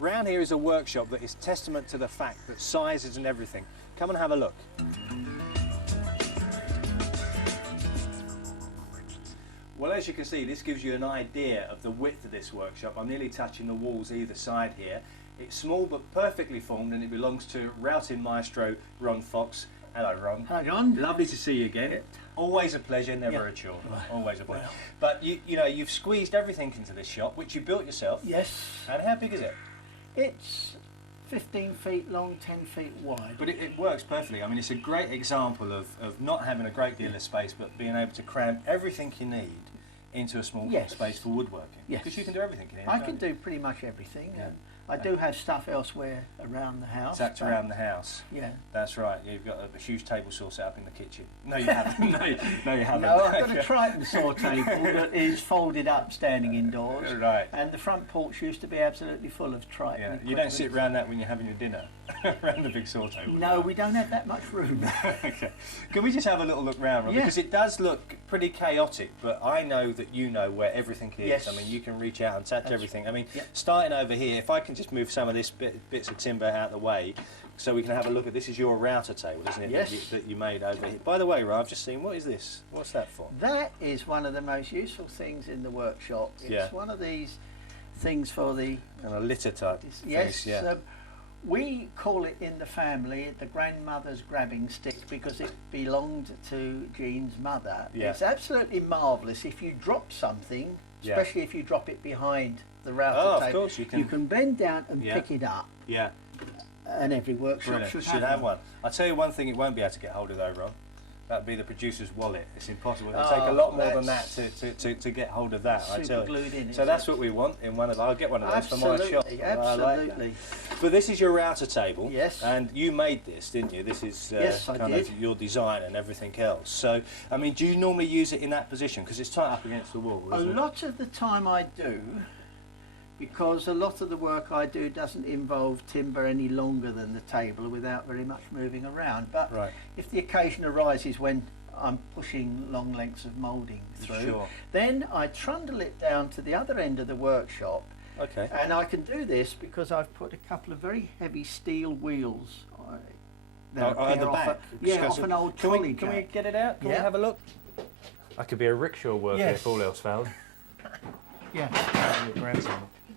Round here is a workshop that is testament to the fact that sizes and everything. Come and have a look. Well, as you can see, this gives you an idea of the width of this workshop. I'm nearly touching the walls either side here. It's small but perfectly formed, and it belongs to routing maestro Ron Fox. Hello, Ron. Hi, John. Lovely to see you again. Always a pleasure, never a chore. Always a pleasure. But you know, you've squeezed everything into this shop, which you built yourself. Yes. And how big is it? It's 15 feet long, 10 feet wide. But it works perfectly. I mean, it's a great example of not having a great deal of space, but being able to cram everything you need into a small space for woodworking. Yes. Because you can do everything in here. I can do pretty much everything. Yeah. I do have stuff elsewhere around the house. That's around the house. Yeah. That's right. You've got a huge table saw set up in the kitchen. No, you haven't. No, you haven't. No, I've got a Triton saw table that is folded up, standing indoors. Right. And the front porch used to be absolutely full of Triton. Yeah. You don't sit around that when you're having your dinner, around the big saw table. No, we don't have that much room. Okay. Can we just have a little look round, Rob? Yeah. Because it does look pretty chaotic, but I know that you know where everything is. Yes. I mean, you can reach out and touch everything. I mean, Yeah. starting over here, if I can just move some of this bits of timber out of the way, so we can have a look at this. Is your router table, isn't it? Yes. That you made over here. By the way, Rob, I've just seen. What is this? What's that for? That is one of the most useful things in the workshop. It's one of these things for the... And a litter type. Yes. Yeah. So we call it in the family the grandmother's grabbing stick because it belonged to Jean's mother. Yeah. It's absolutely marvellous if you drop something, especially if you drop it behind the router table. Of course you can bend down and pick it up. Yeah. And every workshop Should should have one. I'll tell you one thing it won't be able to get hold of though, Rob. That'd be the producer's wallet. It's impossible. It'll take a lot more than that to get hold of that. I tell you. Glued in, So that's what we want in one of. I'll get one of those for my shop. Absolutely. I like that. But this is your router table. Yes. And you made this, didn't you? This is kind of your design and everything else. So, I mean, do you normally use it in that position because it's tight up against the wall? A lot of the time I do, because a lot of the work I do doesn't involve timber any longer than the table without very much moving around. But if the occasion arises when I'm pushing long lengths of moulding through, then I trundle it down to the other end of the workshop. Okay. And I can do this because I've put a couple of very heavy steel wheels at the back. Off an old trolley. Can we get it out? Can we have a look? I could be a rickshaw worker if all else failed. Yeah.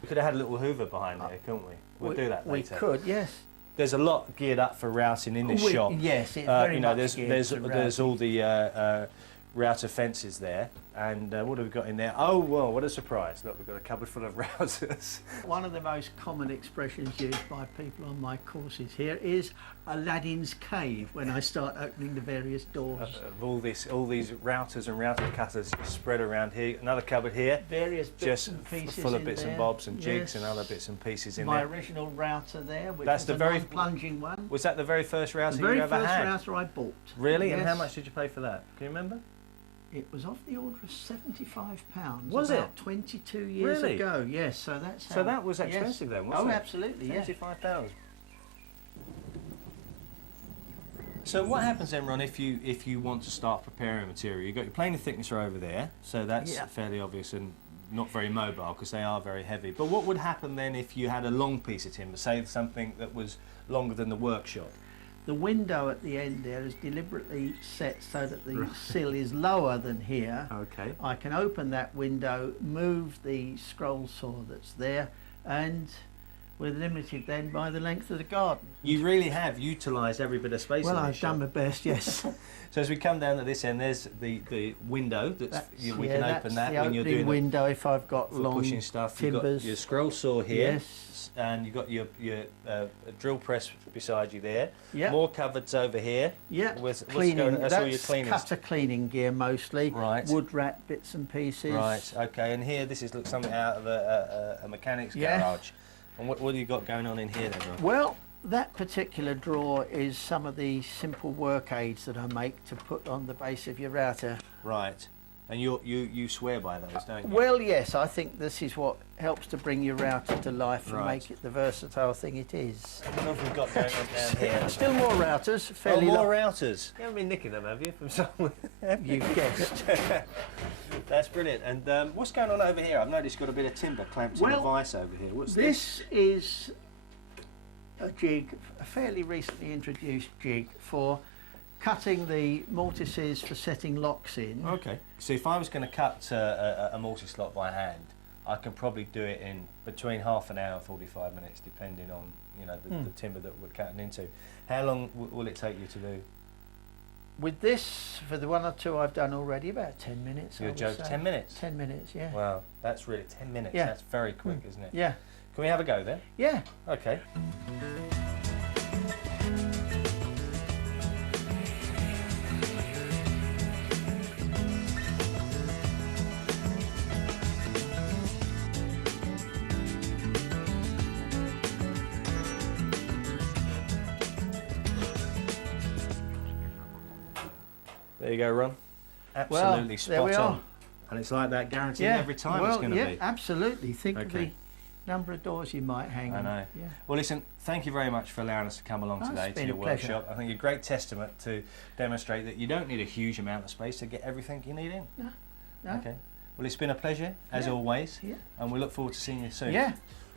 We could have had a little hoover behind there, couldn't we? We'll do that later. We could, yes. There's a lot geared up for routing in this shop. Yes, it's very you know, much there's all the router fences there, and what have we got in there? Oh, well, what a surprise! Look, we've got a cupboard full of routers. One of the most common expressions used by people on my courses here is Aladdin's cave when I start opening the various doors. Of all these routers and router cutters spread around here. Another cupboard here, various bits and pieces full of bits and bobs and jigs and other bits and pieces in there. My original router there, which That's was the a very plunging one. Was that the very first router you ever had? The very first router I bought. Really? Yes. And how much did you pay for that? Can you remember? It was off the order of £75. Was it? About 22 years ago. Yes, so that's how. So that was expensive then, wasn't it? Oh, absolutely. Yes. £75. So what happens then, Ron, if you want to start preparing material? You've got your planer thicknesser over there, so that's fairly obvious and not very mobile because they are very heavy. But what would happen then if you had a long piece of timber, say something that was longer than the workshop? The window at the end there is deliberately set so that the sill is lower than here. Okay. I can open that window, move the scroll saw that's there, and we're limited then by the length of the garden. You really have utilised every bit of space. Well, I've done my best, yes. So as we come down to this end, there's the window we can open that when you're doing the window if I've got long pushing stuff. timbers. You've got your scroll saw here, yes, and you've got your drill press beside you there. Yep. More cupboards over here. Yeah, cleaning. That's all your cleaning. Cutter cleaning gear mostly. Right. Wood rat bits and pieces. Right. Okay. And here, this looks something out of a mechanic's garage. And what have you got going on in here then, Rob? Well, that particular drawer is some of the simple work aids that I make to put on the base of your router. Right. And you swear by those, don't you? Well, yes, I think this is what helps to bring your router to life and make it the versatile thing it is. What have we got going on down here? Still more routers. Fairly more routers. You haven't been nicking them, have you, from someone? Have you guessed? That's brilliant. And what's going on over here? I've noticed you've got a bit of timber clamped in the vise over here. What's this? This is a jig, a fairly recently introduced jig for cutting the mortises for setting locks in. Okay. So if I was going to cut a mortise lock by hand, I can probably do it in between half an hour and 45 minutes, depending on the timber that we're cutting into. How long will it take you to do? With this, for the one or two I've done already, about 10 minutes. You're joking? 10 minutes? 10 minutes, yeah. Wow, that's really 10 minutes. Yeah. That's very quick, isn't it? Yeah. Can we have a go then? Yeah. Okay. There you go, Ron. Absolutely spot on. And it's like that, guaranteed every time it's going to be. Absolutely. Think of the number of doors you might hang. I know. Yeah. Well, listen, thank you very much for allowing us to come along today to your workshop. I think a great testament to demonstrate that you don't need a huge amount of space to get everything you need in. No. Okay. Well, it's been a pleasure, as always, and we look forward to seeing you soon. Yeah.